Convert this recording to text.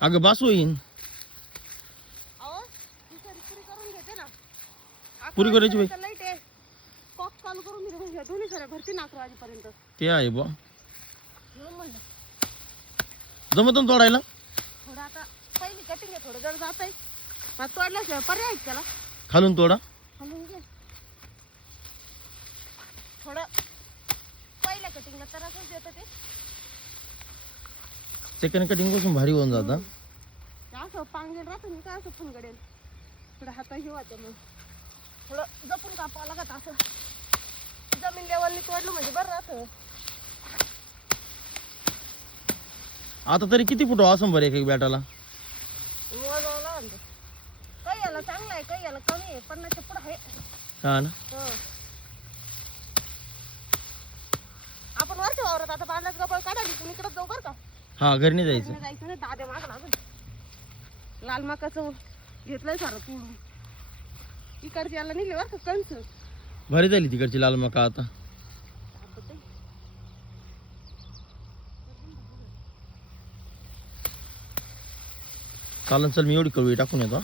अगं बास होईन. अहो ती पुरी करून घेते ना. पुरी करायची बाई. लाईट आहे. कॉक चालू करून मी दोन्ही सऱ्या भरती 11 वाजेपर्यंत. ते आहे बा. म्हणून म्हणलं जमत ना तोडायला. थोडं आता पहिली कटिंग आहे, थोडं जर जात आहे मग तोडल्याशिवाय पर्याय आहे त्याला. खालून तोडा. हलवून घे थोडं. पहिल्या कटिंगला तर असंच येतं ते. सेकंड कटिंग पासून भारी होऊन जातं. ते असं पांगेल राहतं मी काय असं फुनगडेल. थोडं हाता हे वाटतं मग थोडं जपून कापावं लागत. असं जमीन लेवलनी तोडलं म्हणजे बरं राहतं. आता तरी किती फुट असं बरं एक बॅटाला. मोजावं लागेल ते. काही याला चांगलं आहे, काही याला कमी आहे. 50च्या पुढं आहे. हा ना. आपण वरच्या वावरात आता बांधल्याच गबाळ काढायची. तुम्ही इकडे जाऊ बरं का. हा घरी नाही जायचं. घरी जायचं नाही. दादे माग लागेल. लाल मकाचं घेतलंय सारं तोडून. इकडची याला निघले बरं का कंस. भारी झाली तिकडची लाल मका आता. चालन चल मी एवढी कळवी टाकून येतो.